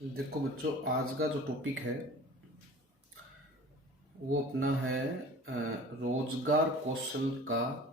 देखो बच्चों, आज का जो टॉपिक है वो अपना है रोजगार कौशल का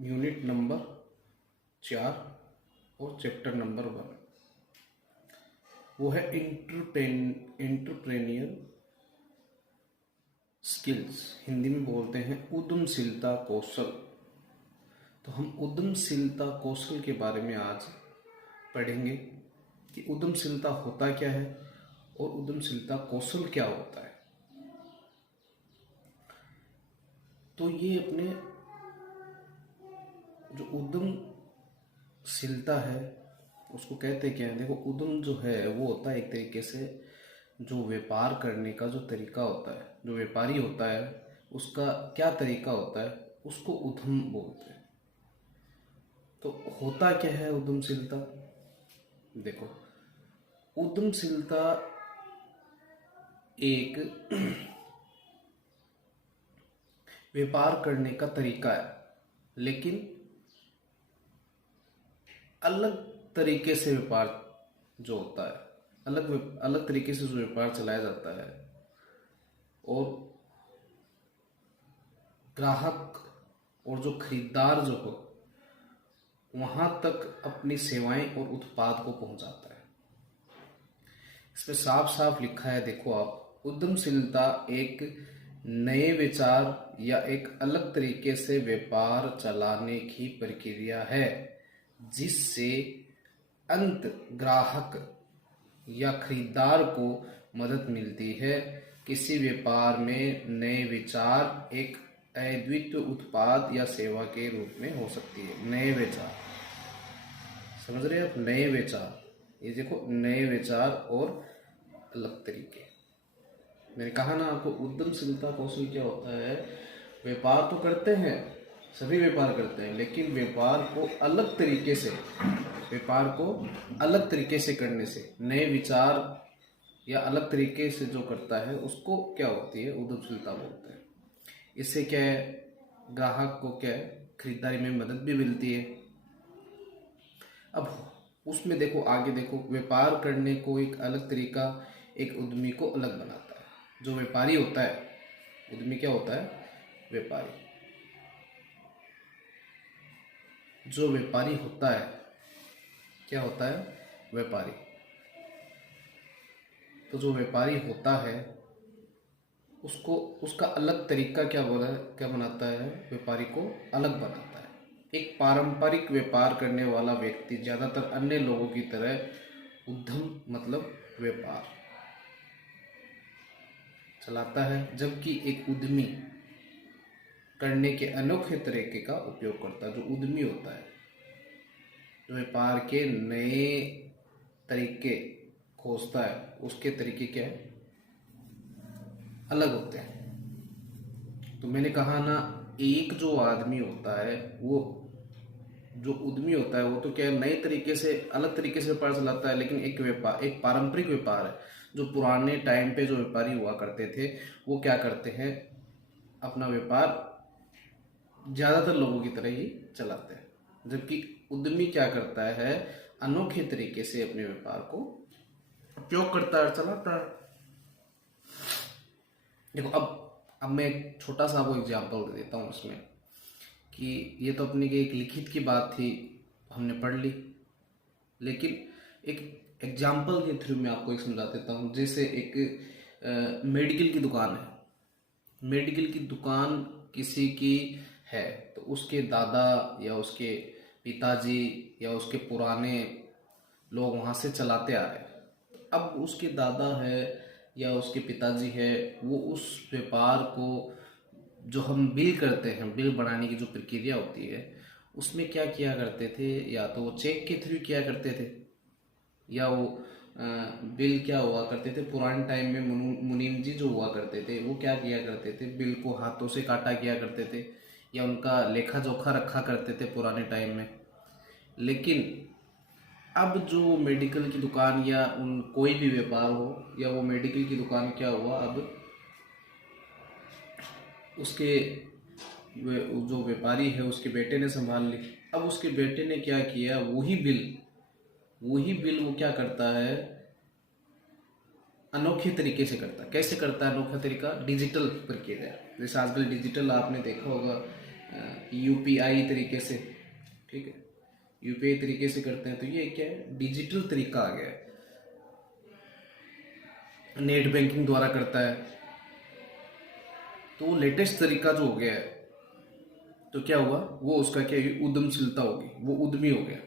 यूनिट नंबर 4 और चैप्टर नंबर 1। वो है एंटरप्रेन्योर स्किल्स, हिंदी में बोलते हैं उद्यमशीलता कौशल। तो हम उद्यमशीलता कौशल के बारे में आज पढ़ेंगे कि उद्यमशीलता होता क्या है और उद्यमशीलता कौशल क्या होता है। तो ये अपने जो उद्यमशीलता है उसको कहते क्या है। देखो, उद्यम जो है वो होता है एक तरीके से जो व्यापार करने का जो तरीका होता है, जो व्यापारी होता है उसका क्या तरीका होता है, उसको उद्यम बोलते हैं। तो होता क्या है उद्यमशीलता। देखो, उद्यमशीलता एक व्यापार करने का तरीका है, लेकिन अलग तरीके से व्यापार जो होता है, अलग अलग तरीके से जो व्यापार चलाया जाता है और ग्राहक और जो खरीदार जो हो वहां तक अपनी सेवाएं और उत्पाद को पहुंचाता है। इसमें साफ साफ लिखा है, देखो आप, उद्यमशीलता एक नए विचार या एक अलग तरीके से व्यापार चलाने की प्रक्रिया है जिससे अंत ग्राहक या खरीदार को मदद मिलती है। किसी व्यापार में नए विचार एक अद्वितीय उत्पाद या सेवा के रूप में हो सकती है। नए विचार, समझ रहे हैं आप? नए विचार, ये देखो, नए विचार और अलग तरीके। मैंने कहा ना आपको, उद्यमशीलता कौशल क्या होता है। व्यापार तो करते हैं, सभी व्यापार करते हैं, लेकिन व्यापार को अलग तरीके से, व्यापार को अलग तरीके से करने से, नए विचार या अलग तरीके से जो करता है उसको क्या होती है, उद्यमशीलता बोलते हैं। इससे क्या है, ग्राहक को क्या है, खरीदारी में मदद भी मिलती है। अब उसमें देखो, आगे देखो, व्यापार करने को एक अलग तरीका एक उद्यमी को अलग बनाता है। जो व्यापारी होता है, उद्यमी क्या होता है, व्यापारी। जो व्यापारी होता है क्या होता है, व्यापारी। तो जो व्यापारी होता है उसको उसका अलग तरीका क्या बोला है, क्या बनाता है, व्यापारी को अलग बनाता है। एक पारंपरिक व्यापार करने वाला व्यक्ति ज्यादातर अन्य लोगों की तरह उद्यम मतलब व्यापार चलाता है, जबकि एक उद्यमी करने के अनोखे तरीके का उपयोग करता है। जो उद्यमी होता है, जो व्यापार के नए तरीके खोजता है, उसके तरीके क्या है, अलग होते हैं। तो मैंने कहा ना, एक जो आदमी होता है, वो जो उद्यमी होता है वो तो क्या है, नए तरीके से, अलग तरीके से व्यापार चलाता है। लेकिन एक व्यापार, एक पारंपरिक व्यापार है। जो पुराने टाइम पे जो व्यापारी हुआ करते थे वो क्या करते हैं, अपना व्यापार ज्यादातर लोगों की तरह ही चलाते हैं। जबकि उद्यमी क्या करता है, अनोखे तरीके से अपने व्यापार को उपयोग करता है, चलाता है। देखो, अब मैं एक छोटा सा वो एग्जाम्पल दे देता हूँ उसमें, कि ये तो अपनी की एक लिखित की बात थी, हमने पढ़ ली, लेकिन एक एग्जाम्पल के थ्रू मैं आपको एक समझा देता हूँ। जैसे एक मेडिकल की दुकान है। मेडिकल की दुकान किसी की है, तो उसके दादा या उसके पिताजी या उसके पुराने लोग वहाँ से चलाते आ रहे हैं। अब उसके दादा है या उसके पिताजी है, वो उस व्यापार को, जो हम बिल करते हैं, बिल बनाने की जो प्रक्रिया होती है, उसमें क्या किया करते थे, या तो वो चेक के थ्रू किया करते थे, या वो बिल क्या हुआ करते थे पुराने टाइम में, मुनीम जी जो हुआ करते थे वो क्या किया करते थे, बिल को हाथों से काटा किया करते थे, या उनका लेखा जोखा रखा करते थे पुराने टाइम में। लेकिन अब जो मेडिकल की दुकान या उन कोई भी व्यापार हो, या वो मेडिकल की दुकान क्या हुआ, अब उसके जो व्यापारी है उसके बेटे ने संभाल ली। अब उसके बेटे ने क्या किया, वही बिल वही बिल वो क्या करता है, अनोखे तरीके से करता है। कैसे करता है अनोखा तरीका? डिजिटल प्रक्रिया। जैसे आजकल डिजिटल आपने देखा होगा, यूपीआई तरीके से, ठीक है, यूपीआई तरीके से करते हैं। तो ये क्या है, डिजिटल तरीका आ गया है। नेट बैंकिंग द्वारा करता है। तो लेटेस्ट तरीका जो हो गया है, तो क्या हुआ, वो उसका क्या है, उद्यमशीलता होगी, वो उद्यमी हो गया।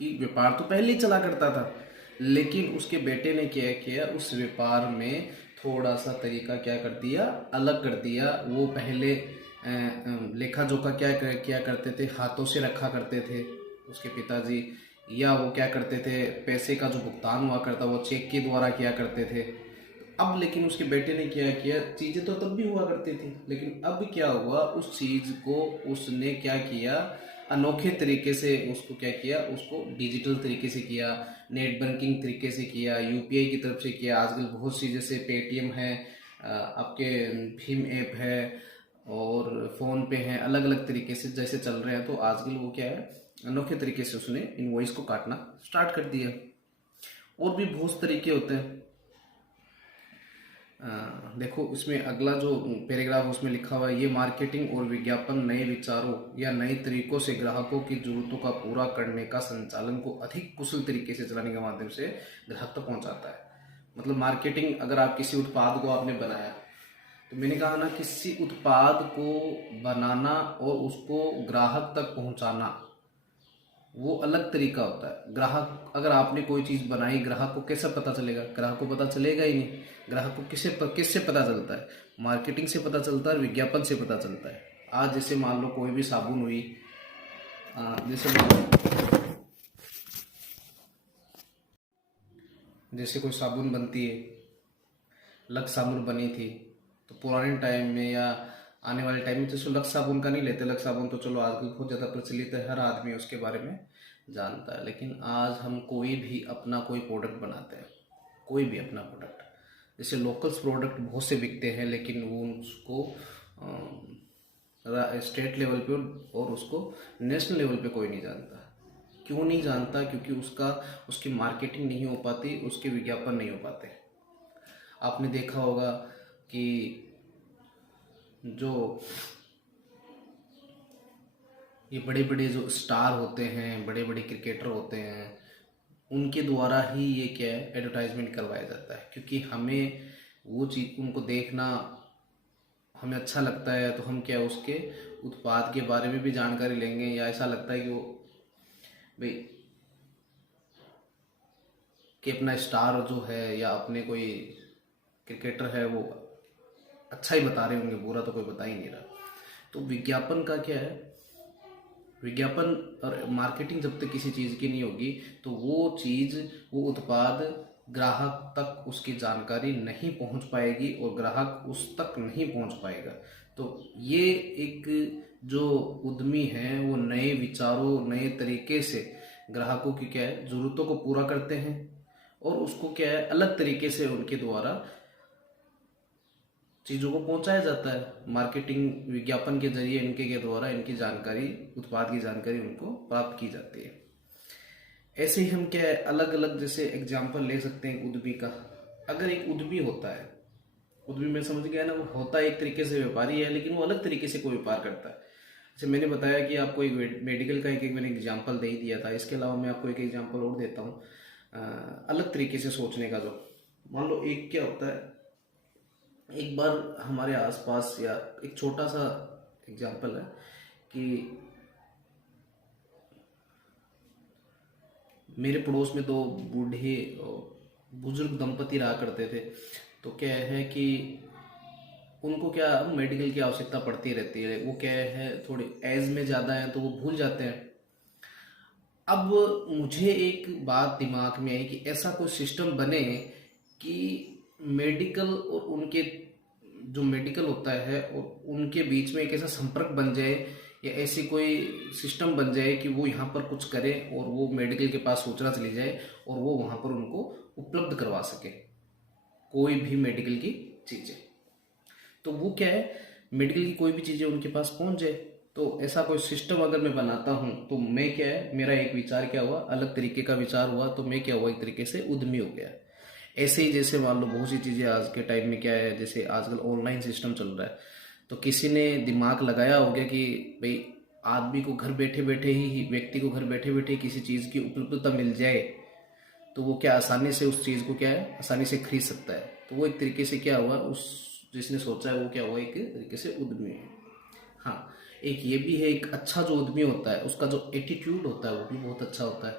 कि व्यापार तो पहले ही चला करता था, लेकिन उसके बेटे ने क्या किया, उस व्यापार में थोड़ा सा तरीका क्या कर दिया, अलग कर दिया। वो पहले लेखा जोखा किया करते थे, हाथों से रखा करते थे उसके पिताजी, या वो क्या करते थे, पैसे का जो भुगतान हुआ करता वो चेक के द्वारा किया करते थे। अब लेकिन उसके बेटे ने क्या किया, चीज़ें तो तब भी हुआ करती थी, लेकिन अब क्या हुआ, उस चीज़ को उसने क्या किया, अनोखे तरीके से उसको क्या किया, उसको डिजिटल तरीके से किया, नेट बैंकिंग तरीके से किया, यूपीआई की तरफ से किया। आजकल बहुत सी, जैसे पेटीएम है, आपके भीम ऐप है, और फ़ोन पे है, अलग अलग तरीके से जैसे चल रहे हैं। तो आजकल वो क्या है, अनोखे तरीके से उसने इनवॉइस को काटना स्टार्ट कर दिया। और भी बहुत तरीके होते हैं। देखो इसमें अगला जो पैराग्राफ उसमें लिखा हुआ है, ये मार्केटिंग और विज्ञापन नए विचारों या नए तरीकों से ग्राहकों की जरूरतों का पूरा करने का संचालन को अधिक कुशल तरीके से चलाने के माध्यम से ग्राहक तक पहुंचाता है। मतलब मार्केटिंग, अगर आप किसी उत्पाद को आपने बनाया, तो मैंने कहा ना, किसी उत्पाद को बनाना और उसको ग्राहक तक पहुंचाना, वो अलग तरीका होता है। ग्राहक, अगर आपने कोई चीज़ बनाई, ग्राहक को कैसे पता चलेगा? ग्राहक को पता चलेगा ही नहीं। ग्राहक को किससे पता चलता है? मार्केटिंग से पता चलता है, विज्ञापन से पता चलता है। आज जैसे मान लो कोई भी साबुन हुई, जैसे कोई साबुन बनती है, लक्स साबुन बनी थी, तो पुराने टाइम में या आने वाले टाइम में जैसे लक्स साबुन का नहीं लेते। लक्स साबुन तो चलो आजकल बहुत ज़्यादा प्रचलित है, हर आदमी उसके बारे में जानता है। लेकिन आज हम कोई भी अपना कोई प्रोडक्ट बनाते हैं, कोई भी अपना प्रोडक्ट, जैसे लोकल्स प्रोडक्ट बहुत से बिकते हैं, लेकिन वो उसको स्टेट लेवल पे और उसको नेशनल लेवल पे कोई नहीं जानता। क्यों नहीं जानता? क्योंकि उसकी मार्केटिंग नहीं हो पाती, उसके विज्ञापन नहीं हो पाते। आपने देखा होगा कि जो ये बड़े बड़े जो स्टार होते हैं, बड़े बड़े क्रिकेटर होते हैं, उनके द्वारा ही ये क्या है, एडवर्टाइजमेंट करवाया जाता है। क्योंकि हमें वो चीज़, उनको देखना हमें अच्छा लगता है, तो हम क्या, उसके उत्पाद के बारे में भी जानकारी लेंगे, या ऐसा लगता है कि वो भाई कि अपना स्टार जो है या अपने कोई क्रिकेटर है वो अच्छा ही बता रहे होंगे, बुरा तो कोई बता ही नहीं रहा। तो विज्ञापन का क्या है, विज्ञापन और मार्केटिंग जब तक किसी चीज़ की नहीं होगी, तो वो चीज़, वो उत्पाद ग्राहक तक उसकी जानकारी नहीं पहुंच पाएगी और ग्राहक उस तक नहीं पहुंच पाएगा। तो ये एक जो उद्यमी हैं, वो नए विचारों, नए तरीके से ग्राहकों की क्या है, ज़रूरतों को पूरा करते हैं, और उसको क्या है, अलग तरीके से उनके द्वारा चीज़ों को पहुंचाया जाता है। मार्केटिंग, विज्ञापन के जरिए इनके के द्वारा इनकी जानकारी, उत्पाद की जानकारी उनको प्राप्त की जाती है। ऐसे ही हम क्या है, अलग अलग जैसे एग्जाम्पल ले सकते हैं उद्यमी का। अगर एक उद्यमी होता है, उद्यमी में समझ गया ना, वो होता है एक तरीके से व्यापारी है, लेकिन वो अलग तरीके से कोई व्यापार करता है। जैसे मैंने बताया कि आपको एक मेडिकल का एक मैंने एग्जाम्पल दे ही दिया था। इसके अलावा मैं आपको एक एग्जाम्पल और देता हूँ अलग तरीके से सोचने का। जो मान लो, एक क्या होता है, एक बार हमारे आसपास, या एक छोटा सा एग्जाम्पल है कि मेरे पड़ोस में दो बूढ़े बुजुर्ग दंपति रहा करते थे। तो क्या है कि उनको क्या, मेडिकल की आवश्यकता पड़ती रहती है। वो क्या है, थोड़ी एज में ज़्यादा है, तो वो भूल जाते हैं। अब मुझे एक बात दिमाग में आई कि ऐसा कोई सिस्टम बने कि मेडिकल और उनके, जो मेडिकल होता है और उनके बीच में एक ऐसा संपर्क बन जाए, या ऐसी कोई सिस्टम बन जाए कि वो यहाँ पर कुछ करे और वो मेडिकल के पास सूचना चली जाए और वो वहाँ पर उनको उपलब्ध करवा सके कोई भी मेडिकल की चीज़ें। तो वो क्या है, मेडिकल की कोई भी चीज़ें उनके पास पहुँच जाए। तो ऐसा कोई सिस्टम अगर मैं बनाता हूँ तो मैं क्या है, मेरा एक विचार क्या हुआ, अलग तरीके का विचार हुआ, तो मैं क्या हुआ, एक तरीके से उद्यमी हो गया। ऐसे ही जैसे मान लो बहुत सी चीज़ें आज के टाइम में क्या है, जैसे आजकल ऑनलाइन सिस्टम चल रहा है, तो किसी ने दिमाग लगाया हो गया कि भाई आदमी को घर बैठे बैठे ही, व्यक्ति को घर बैठे बैठे किसी चीज़ की उपलब्धता मिल जाए तो वो क्या आसानी से उस चीज़ को क्या है, आसानी से खरीद सकता है। तो वो एक तरीके से क्या हुआ, उस जिसने सोचा है वो क्या हुआ, एक तरीके से उद्यमी है। हाँ, एक ये भी है, एक अच्छा जो उद्यमी होता है उसका जो एटीट्यूड होता है वो भी बहुत अच्छा होता है।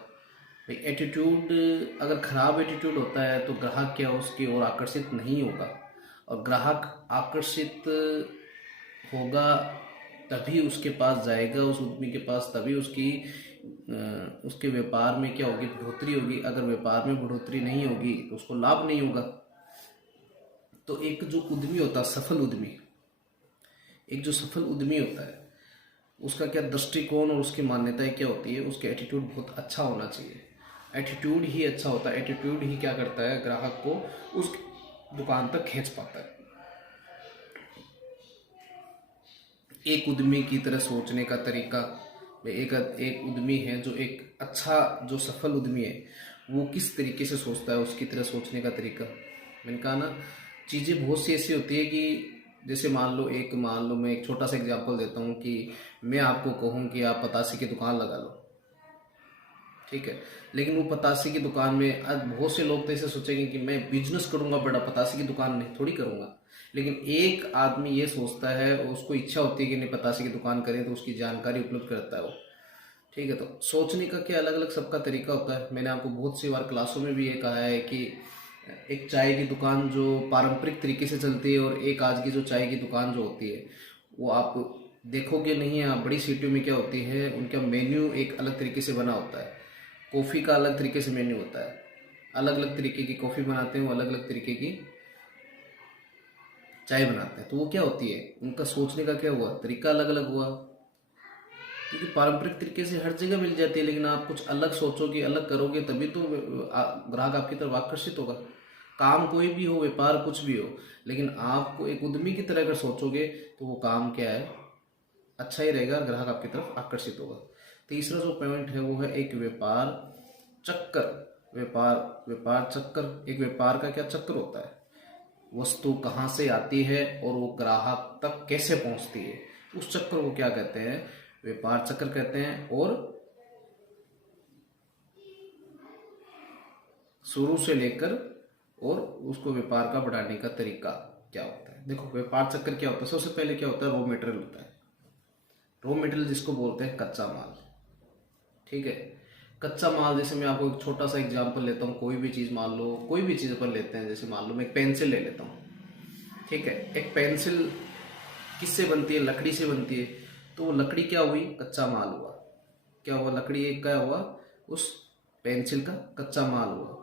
भाई एटीट्यूड, अगर खराब एटीट्यूड होता है तो ग्राहक क्या उसकी ओर आकर्षित नहीं होगा, और ग्राहक आकर्षित होगा तभी उसके पास जाएगा, उस उद्यमी के पास, तभी उसके व्यापार में क्या होगी, बढ़ोतरी होगी। अगर व्यापार में बढ़ोतरी नहीं होगी तो उसको लाभ नहीं होगा। तो एक जो उद्यमी होता है, सफल उद्यमी, एक जो सफल उद्यमी होता है उसका क्या दृष्टिकोण और उसकी मान्यताएं क्या होती है, उसका एटीट्यूड बहुत अच्छा होना चाहिए। एटीट्यूड ही अच्छा होता है, एटीट्यूड ही क्या करता है, ग्राहक को उस दुकान तक खींच पाता है। एक उद्यमी की तरह सोचने का तरीका, एक उद्यमी है जो एक अच्छा, जो सफल उद्यमी है वो किस तरीके से सोचता है, उसकी तरह सोचने का तरीका। मैंने कहा ना, चीज़ें बहुत सी ऐसी होती है कि जैसे मान लो मैं एक छोटा सा एग्जांपल देता हूँ कि मैं आपको कहूँ कि आप पतासे की दुकान लगा लो, ठीक है, लेकिन वो पतासे की दुकान में आज बहुत से लोग तो ऐसे सोचेंगे कि मैं बिजनेस करूंगा बड़ा, पतासे की दुकान नहीं थोड़ी करूंगा। लेकिन एक आदमी ये सोचता है, उसको इच्छा होती है कि नहीं पतासे की दुकान करें, तो उसकी जानकारी उपलब्ध करता है वो, ठीक है। तो सोचने का क्या अलग अलग सबका तरीका होता है। मैंने आपको बहुत सी बार क्लासों में भी ये कहा है कि एक चाय की दुकान जो पारंपरिक तरीके से चलती है और एक आज की जो चाय की दुकान जो होती है, वो आप देखोगे नहीं है, आप बड़ी सिटियों में क्या होती है, उनका मेन्यू एक अलग तरीके से बना होता है। कॉफ़ी का अलग तरीके से मेन्यू होता है, अलग अलग तरीके की कॉफ़ी बनाते हैं, वो अलग अलग तरीके की चाय बनाते हैं। तो वो क्या होती है, उनका सोचने का क्या हुआ, तरीका अलग अलग हुआ। क्योंकि पारंपरिक तरीके से हर जगह मिल जाती है, लेकिन आप कुछ अलग सोचोगे, अलग करोगे, तभी तो ग्राहक आपकी तरफ आकर्षित होगा। काम कोई भी हो, व्यापार कुछ भी हो, लेकिन आपको एक उद्यमी की तरह अगर सोचोगे तो वो काम क्या है, अच्छा ही रहेगा, ग्राहक आपकी तरफ आकर्षित होगा। तीसरा जो पॉइंट है वो है एक व्यापार चक्कर। व्यापार चक्कर, एक व्यापार का क्या चक्कर होता है, वस्तु कहाँ से आती है और वो ग्राहक तक कैसे पहुंचती है, उस चक्कर को क्या कहते हैं, व्यापार चक्कर कहते हैं। और शुरू से लेकर और उसको व्यापार का बढ़ाने का तरीका क्या होता है। देखो व्यापार चक्कर क्या होता है, सबसे पहले क्या होता है, रॉ मटेरियल होता है। रॉ मटेरियल जिसको बोलते हैं कच्चा माल, ठीक है। कच्चा माल, जैसे मैं आपको एक छोटा सा एग्जांपल लेता हूँ, कोई भी चीज़ मान लो, कोई भी चीज़ पर लेते हैं, जैसे मान लो मैं एक पेंसिल ले लेता हूँ, ठीक है। एक पेंसिल किससे बनती है, लकड़ी से बनती है। तो वो लकड़ी क्या हुई, कच्चा माल हुआ। क्या हुआ, लकड़ी एक क्या हुआ, उस पेंसिल का कच्चा माल हुआ।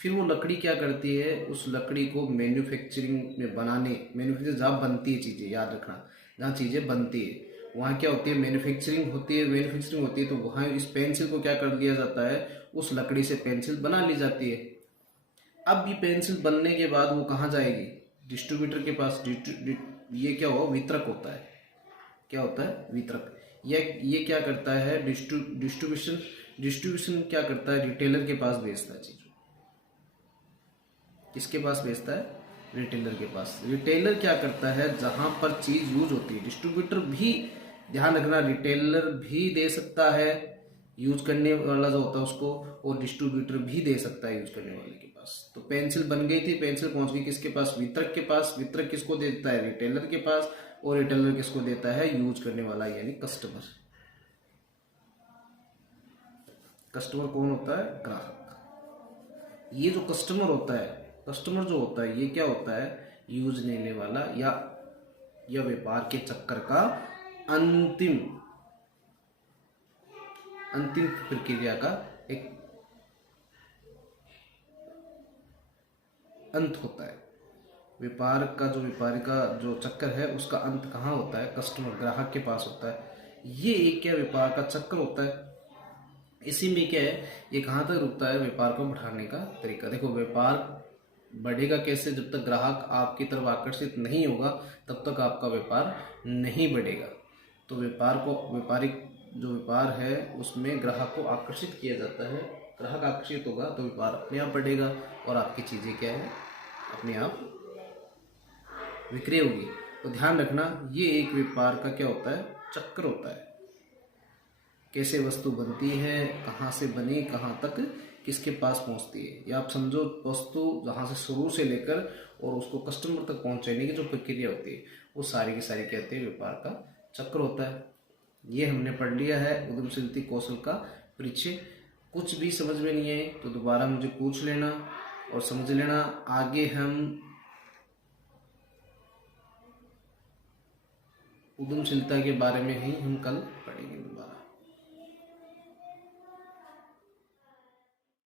फिर वो लकड़ी क्या करती है, उस लकड़ी को मैन्युफैक्चरिंग में बनाने, मैन्युफैक्चर जहाँ बनती है चीज़ें, याद रखना, जहाँ चीज़ें बनती है वहाँ क्या होती है, मैन्युफैक्चरिंग होती है। मैन्युफैक्चरिंग होती है तो वहाँ इस पेंसिल को क्या कर लिया जाता है, उस लकड़ी से पेंसिल बना ली जाती है। अब ये पेंसिल बनने के बाद वो कहाँ जाएगी, डिस्ट्रीब्यूटर के पास। ये क्या हुआ, वितरक होता है। क्या होता है, वितरक। ये क्या करता है, डिस्ट्रीब्यूशन क्या करता है, रिटेलर के पास भेजता है चीज। किसके पास भेजता है, रिटेलर के पास। रिटेलर क्या करता है, जहां पर चीज यूज होती है, डिस्ट्रीब्यूटर भी, ध्यान रखना, रिटेलर भी दे सकता है यूज करने वाला जो होता है उसको, और डिस्ट्रीब्यूटर भी दे सकता है यूज करने वाले के पास। तो पेंसिल बन गई थी, पेंसिल पहुंच गई किसके पास, वितरक के पास। वितरक किसको देता है, रिटेलर के पास। और रिटेलर किसको देता है, यूज करने वाला यानी कस्टमर। कस्टमर कौन होता है, ग्राहक। ये जो कस्टमर होता है, कस्टमर जो होता है, ये क्या होता है, यूज लेने वाला या व्यापार के चक्कर का अंतिम प्रक्रिया का एक अंत होता है। व्यापार का जो चक्कर है उसका अंत कहाँ होता है, कस्टमर, ग्राहक के पास होता है। ये एक क्या व्यापार का चक्कर होता है। इसी में क्या है, ये कहाँ तक रुकता है, व्यापार को बढ़ाने का तरीका। देखो व्यापार बढ़ेगा कैसे, जब तक ग्राहक आपकी तरफ आकर्षित नहीं होगा तब तक आपका व्यापार नहीं बढ़ेगा। तो व्यापारिक जो व्यापार है उसमें ग्राहक को आकर्षित किया जाता है। ग्राहक आकर्षित होगा तो व्यापार अपने आप बढ़ेगा और आपकी चीज़ें क्या है, अपने आप विक्रय होगी। तो ध्यान रखना, ये एक व्यापार का क्या होता है, चक्र होता है। कैसे वस्तु बनती है, कहाँ से बनी कहाँ तक किसके पास पहुँचती है, या आप समझो वस्तु जहाँ से शुरू से लेकर और उसको कस्टमर तक पहुँचाने की जो प्रक्रिया होती है वो सारी की सारी कहते हैं व्यापार का चक्र होता है। ये हमने पढ़ लिया है उद्यमशीलता कौशल का परिचय। कुछ भी समझ में नहीं आए तो दोबारा मुझे पूछ लेना और समझ लेना। आगे हम उद्यमशीलता के बारे में ही हम कल